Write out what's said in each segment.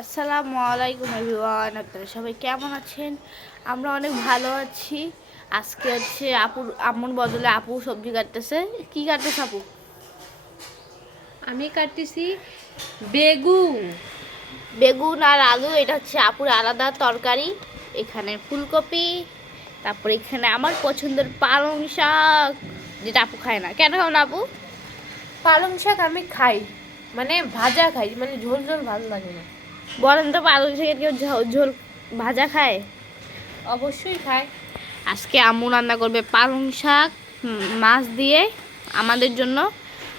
আসসালামু আলাইকুম এভরিওয়ান আপনারা সবাই কেমন আছেন? আমরা অনেক ভালো আছি। আজকে হচ্ছে আপুর আমন বদলে আপু সবজি কাটতেছে। কি কাটতেছে আপু? আমি কাটতেছি বেগুন। বেগুন আর আলু এটা হচ্ছে আপুর আলাদা তরকারি। এখানে ফুলকপি তারপরে এখানে আমার পছন্দের পালং শাক যেটা আপু খায় না। কেন খাও না আপু? পালং শাক আমি খাই। মানে ভাজা খাই মানে ঝোল ঝোল ভালো লাগে না। বলেন তো পালং শাকের কেউ ঝো- ঝোল ভাজা খায়? অবশ্যই খায়। আজকে আম্মু রান্না করবে পালং শাক মাছ দিয়ে আমাদের জন্য।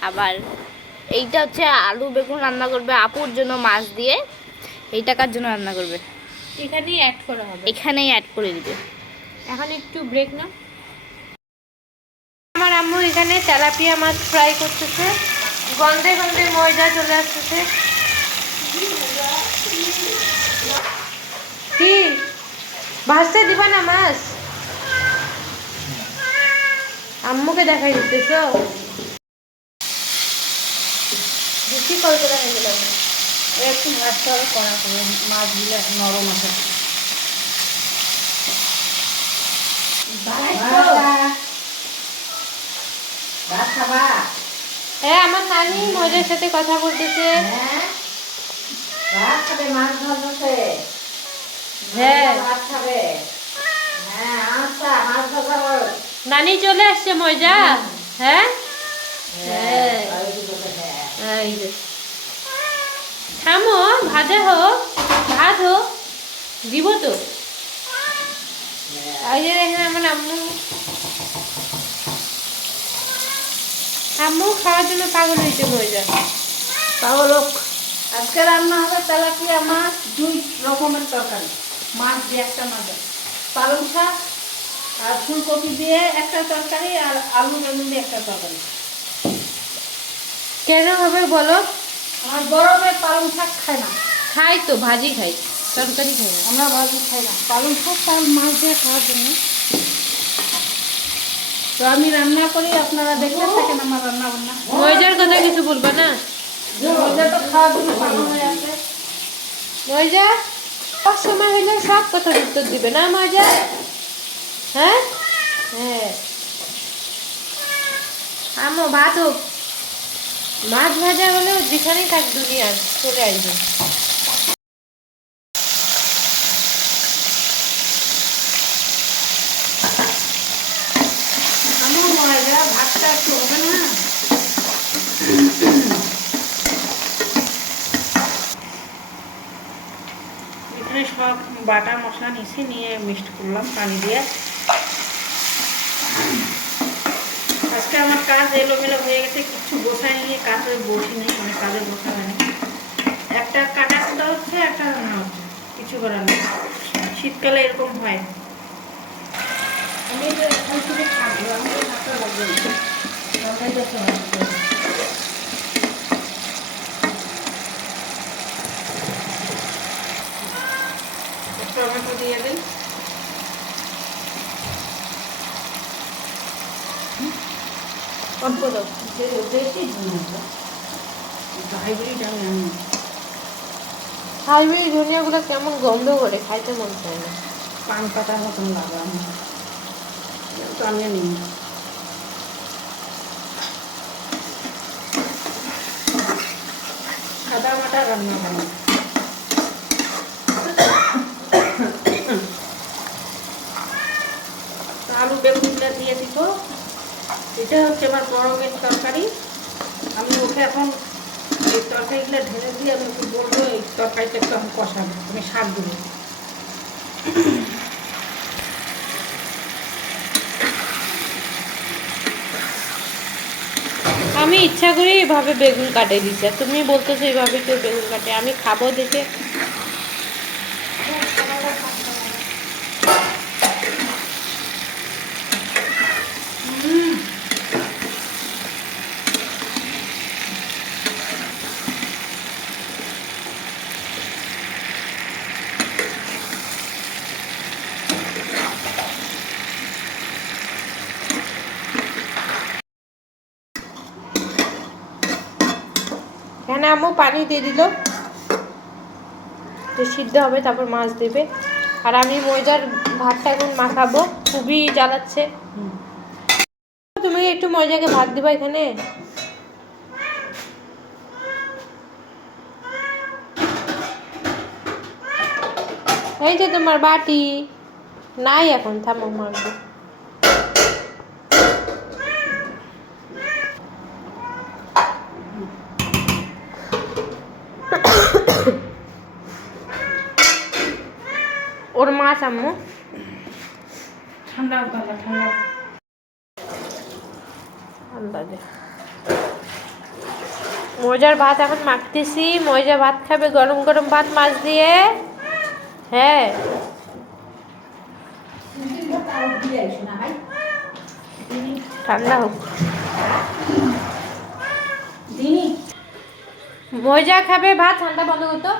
আবার এইটা হচ্ছে আলু বেগুন রান্না করবে আপুর জন্য মাছ দিয়ে। এই টাকার জন্য রান্না করবে? এখানেই অ্যাড করা হবে। এখানেই অ্যাড করে দিবে। এখন একটু ব্রেক না আমার আম্মু এখানে তেলাপিয়া মাছ ফ্রাই করতেছে। গন্ধে গন্ধে ময়দা চলে আসতেছে। কি? ভাজতে দিবা না মাছ? আম্মুকে দেখাই দিতেছ? বেশি কলকাতা হয়ে গেল একটু ভাজতে হবে। করে মাছগুলো নরম আছে। হ্যাঁ আমার নানি মজার সাথে কথা বলতেছে। হ্যাঁ। ভাত খাবে মাছ হ্যাঁ। ভাত খাবে। হ্যাঁ আচ্ছা মাছ ভাজা নানি চলে আসছে মজা হ্যাঁ? হ্যাঁ। হ্যাঁ। এই যে। থামো ভাজা হোক ভাত হোক দিব তো। এই যে দেখেন আমার আম্মু। আম্মু খাওয়ার জন্য পাগল হয়েছে মজা তাহলে আজকে রান্না হবে তেলাপিয়া মাছ দুই রকমের তরকারি। মাছ দিয়ে একটা মাছ। পালং শাক আর ফুলকপি দিয়ে একটা তরকারি আর আলু বেগুন দিয়ে একটা তরকারি। কেন হবে বলো? আমার গরমে পালং শাক খায় না। খাই তো ভাজি খাই তরকারি খাই না। আমরা ভাজি খাই না। পালং শাক তার মাছ দিয়ে খাওয়ার জন্য। তো আমি রান্না করি আপনারা দেখতে থাকেন আমার রান্না বান্না। কথা কিছু বলবা না? মজা সব সময় হইলে সব কথার উত্তর দিবে না মজা? হ্যাঁ? হ্যাঁ। আমো ভাত হোক মাছ ভাজা হলেও যেখানেই থাক দুনিয়ার চলে আসবে। আমার মজা ভাতটা একটু হবে না এখানে সব বাটা মশলা নিছি, নিয়ে মিক্সড করলাম পানি দিয়ে। আজকে আমার কাজ এলোমেলো হয়ে গেছে, কিছু গোছাই নিয়ে কাজে বসি নেই মানে কাজে বসা হয়নি। একটা কাটা কুটা হচ্ছে, একটা রান্না হচ্ছে, কিছু করার নেই। শীতকালে এরকম হয়। আমি তো এখন থেকে থাকব, আমি থাকতে লাগবে না তরকারি তো সব আছে। টমেটো দিয়ে দিন। অল্প দাও। হাইব্রিড ধনিয়াগুলো কেমন গন্ধ করে খাইতে মন চায় না। পান পাতার মতন লাগে আমি তো আমি আনি সাদা মাটা রান্না বান্না আলু বেগুনটা দিয়ে দিব এটা হচ্ছে আমার বড়মের তরকারি। আমি ওকে এখন এই তরকারিগুলো ঢেলে দিয়ে আমি ওকে বলব, এই তরকারিটা একটু আমি কষাবো, আমি শাক দেবো। আমি ইচ্ছা করে এভাবে বেগুন কাটে দিচ্ছি তুমি বলতেছো এইভাবে কেউ বেগুন কাটে, আমি খাব দেখে এখানে আম্মু পানি দিয়ে দিল। যে সিদ্ধ হবে, তারপর মাছ দেবে। আর আমি ময়দার ভাতটা এখন মাখাবো, খুবই জ্বালাচ্ছে। তুমি একটু ময়দাকে ভাত দিবা এখানে। এই যে তোমার বাটি, নাই এখন, থামো মারবো ওর মাছ আম্মু। ঠান্ডা ঠান্ডা আন্দাজে। মজার ভাত এখন মাখতেছি। মজা ভাত খাবে গরম গরম ভাত মাছ দিয়ে। হ্যাঁ। ঠান্ডা হোক। মজা খাবে ভাত ঠান্ডা বন্ধ করতো।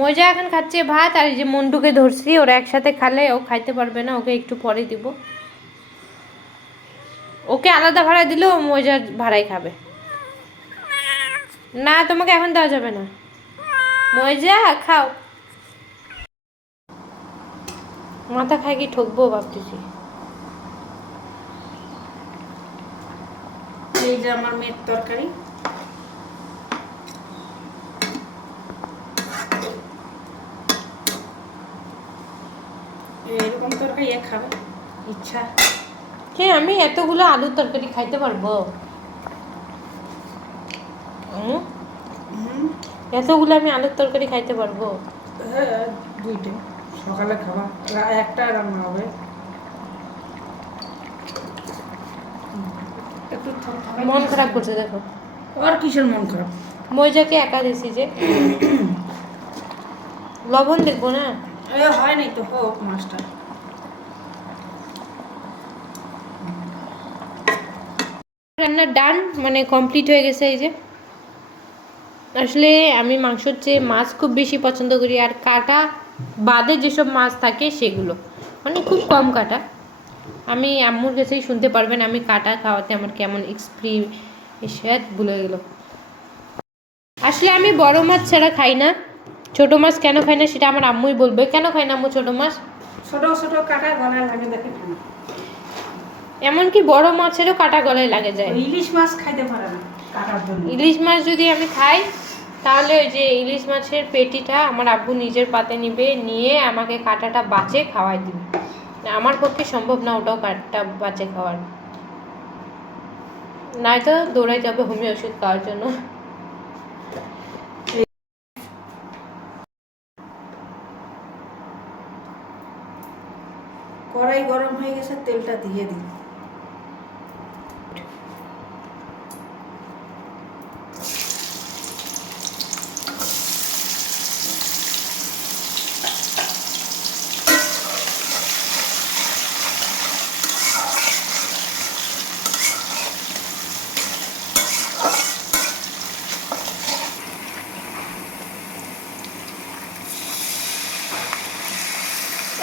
মজা এখন খাচ্ছে ভাত আর এই যে মন্টুকে ধরছি, ওরা একসাথে খালে, ও খাইতে পারবে না, ওকে একটু পরে দিব। ওকে আলাদা ভাড়া দিলেও মজা ভাড়াই খাবে। না, তোমাকে এখন দেওয়া যাবে না। মজা, খাও। মাথা খাই কি ঠকবো ভাবতেছি। এই যে আমার মেয়ের তরকারি। এরকম তরকারি এ খাবে। ইচ্ছা। কে আমি এতগুলো আলুর তরকারি খাইতে পারব। এতগুলো আমি আলুর তরকারি খাইতে পারব। হ্যাঁ দুইটে। সকালে খাওয়া একটা রান্না হবে। একটু মন খারাপ করছে দেখো। আর কিসের মন খারাপ? ময়জাকে একা দিছি যে। লবণ দেখব না? এ হয়নি তো হোক মাছটা রান্না ডান মানে কমপ্লিট হয়ে গেছে এই যে। আসলে আমি মাংসর চেয়ে মাছ খুব বেশি পছন্দ করি, আর কাটা বাদে যেসব মাছ থাকে সেগুলো। মানে খুব কম কাটা। আমি আম্মুর কাছেই শুনতে পারবেন, আমি কাটা খাওয়াতে আমার কেমন এক্সপ্রিয়েন্স ভুলে গেল। আসলে আমি বড় মাছ ছাড়া খাই না। ছোট মাছ কেন খাই না সেটা আমার আম্মুই বলবে। কেন খাই না আম্মু ছোট মাছ? ছোট ছোট কাটা গলায় লাগে দেখে এমনকি বড় মাছেরও কাটা গলায় লাগে যায়। ইলিশ মাছ খাইতে পারে না কাটার জন্য। ইলিশ মাছ যদি আমি খাই তাহলে ওই যে ইলিশ মাছের পেটিটা আমার আব্বু নিজের পাতে নিবে নিয়ে আমাকে কাঁটাটা বাঁচে খাওয়াই দিবে। আমার পক্ষে সম্ভব না ওটাও কাঁটা বাঁচে খাওয়ার। নয়তো দৌড়াই যাবে হোমিও ওষুধ খাওয়ার জন্য। কড়াই গরম হয়ে গেছে তেলটা দিয়ে দিই।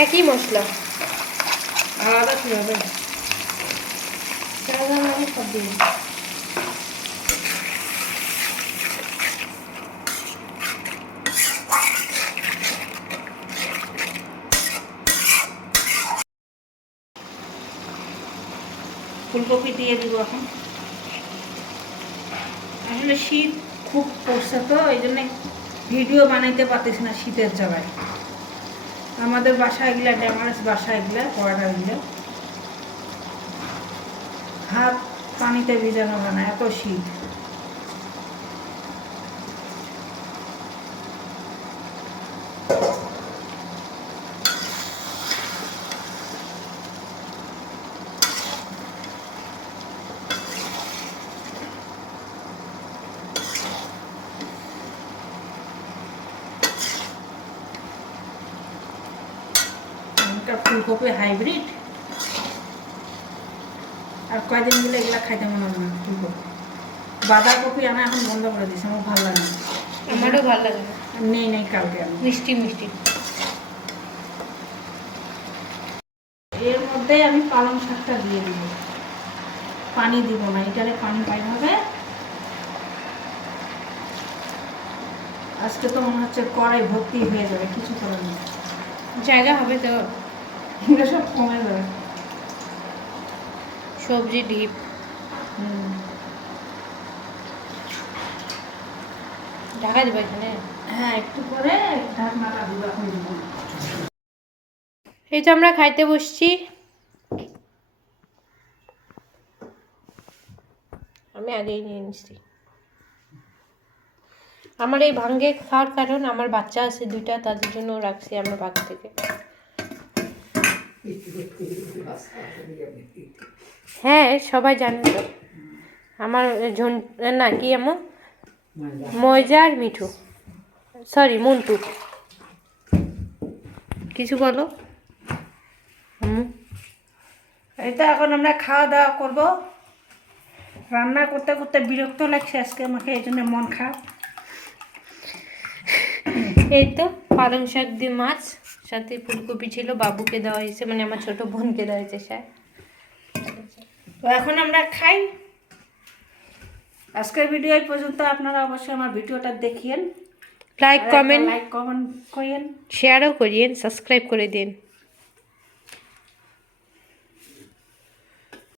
একই মশলা। আলাদা কি হবে? সব দিন ফুলকপি দিয়ে দিব এখন। আসলে শীত খুব পড়ছে তো এই জন্য ভিডিও বানাইতে পারতেছি না শীতের জায়গায়। আমাদের বাসা এগুলা ড্যামারেজ বাসা এগুলা, পড়াটা এগুলো। হাত পানিতে ভিজানো হয় না, এত শীত একটা ফুলকপি হাইব্রিড। আর কয়দিন গেলে এগুলা খাইতে মনে হবে না ফুলকপি বাঁধাকপি আনা এখন বন্ধ করে দিয়েছে আমার ভালো লাগে আমারও ভালো লাগে নেই নেই কালকে আমি। মিষ্টি মিষ্টি। এর মধ্যে আমি পালং শাকটা দিয়ে দিব। পানি দিব না এটারে পানি পাই হবে। আজকে তো মনে হচ্ছে কড়াই ভর্তি হয়ে যাবে কিছু করার নেই। জায়গা হবে তো। এগুলো সব কমে যাবে সবজি ডিপ। ঢাকা দিবা এখানে? হ্যাঁ একটু পরে ঢাকনাটা দিব এখন দিব। এই তো আমরা খাইতে বসছি। আমি আগেই নিয়ে নিচ্ছি আমার এই ভাঙ্গে খাওয়ার কারণ আমার বাচ্চা আছে দুইটা তাদের জন্য রাখছি আমার বাঘ থেকে। হ্যাঁ সবাই জানে। তো আমার ঝন, না, কি এমন? ময়জা আর মিঠু। সরি মন্টু। কিছু বলো? এই তো এখন আমরা খাওয়া দাওয়া করব। রান্না করতে করতে বিরক্ত লাগছে আজকে আমাকে, এই জন্য মন খারাপ। এই তো পালং শাক দিয়ে মাছ সাথে ফুলকপি ছিল বাবুকে দেওয়া হয়েছে মানে আমার ছোট বোনকে দেওয়া হয়েছে স্যার তো এখন আমরা খাই। আজকের ভিডিও এই পর্যন্ত আপনারা অবশ্যই আমার ভিডিওটা দেখিয়েন। লাইক কমেন্ট লাইক কমেন্ট করেন শেয়ারও করিয়েন। সাবস্ক্রাইব করে দিন।